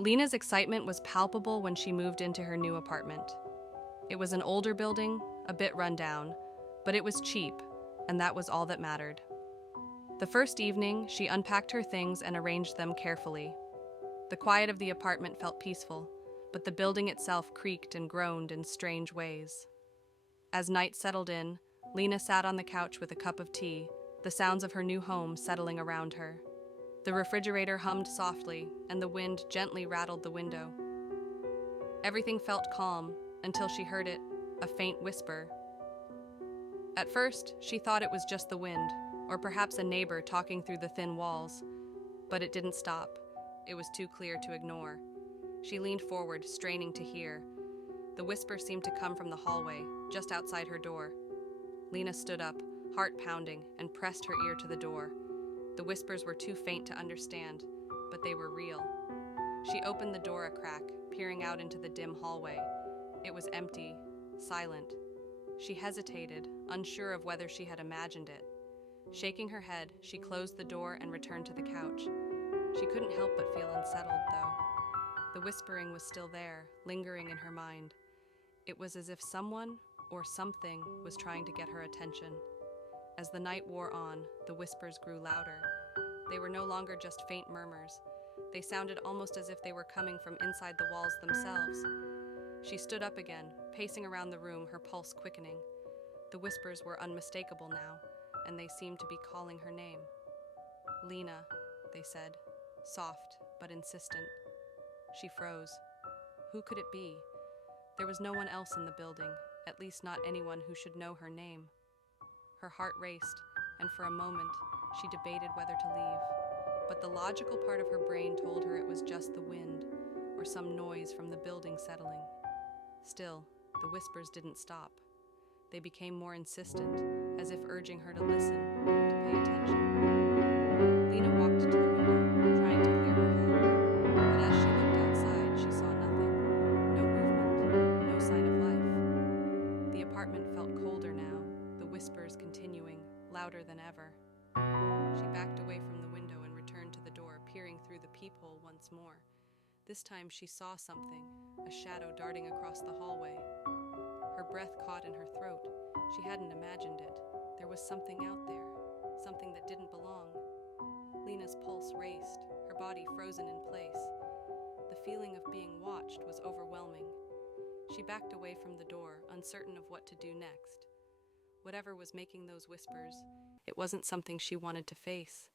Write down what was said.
Lena's excitement was palpable when she moved into her new apartment. It was an older building, a bit run down, but it was cheap, and that was all that mattered. The first evening, she unpacked her things and arranged them carefully. The quiet of the apartment felt peaceful, but the building itself creaked and groaned in strange ways. As night settled in, Lena sat on the couch with a cup of tea, the sounds of her new home settling around her. The refrigerator hummed softly, and the wind gently rattled the window. Everything felt calm until she heard it, a faint whisper. At first, she thought it was just the wind, or perhaps a neighbor talking through the thin walls. But it didn't stop. It was too clear to ignore. She leaned forward, straining to hear. The whisper seemed to come from the hallway, just outside her door. Lena stood up, heart pounding, and pressed her ear to the door. The whispers were too faint to understand, but they were real. She opened the door a crack, peering out into the dim hallway. It was empty, silent. She hesitated, unsure of whether she had imagined it. Shaking her head, she closed the door and returned to the couch. She couldn't help but feel unsettled, though. The whispering was still there, lingering in her mind. It was as if someone or something was trying to get her attention. As the night wore on, the whispers grew louder. They were no longer just faint murmurs. They sounded almost as if they were coming from inside the walls themselves. She stood up again, pacing around the room, her pulse quickening. The whispers were unmistakable now, and they seemed to be calling her name. "Lena," they said, soft but insistent. She froze. Who could it be? There was no one else in the building, at least not anyone who should know her name. Her heart raced, and for a moment, she debated whether to leave. But the logical part of her brain told her it was just the wind, or some noise from the building settling. Still, the whispers didn't stop. They became more insistent, as if urging her to listen, to pay attention. Lena walked to the window, trying to clear her head. But as she looked outside, she saw nothing. No movement, no sign of life. The apartment felt colder now, the whispers continuing, louder than ever. She backed away from the window and returned to the door, peering through the peephole once more. This time she saw something, a shadow darting across the hallway. Her breath caught in her throat. She hadn't imagined it. There was something out there, something that didn't belong. Lena's pulse raced, her body frozen in place. The feeling of being watched was overwhelming. She backed away from the door, uncertain of what to do next. Whatever was making those whispers, it wasn't something she wanted to face.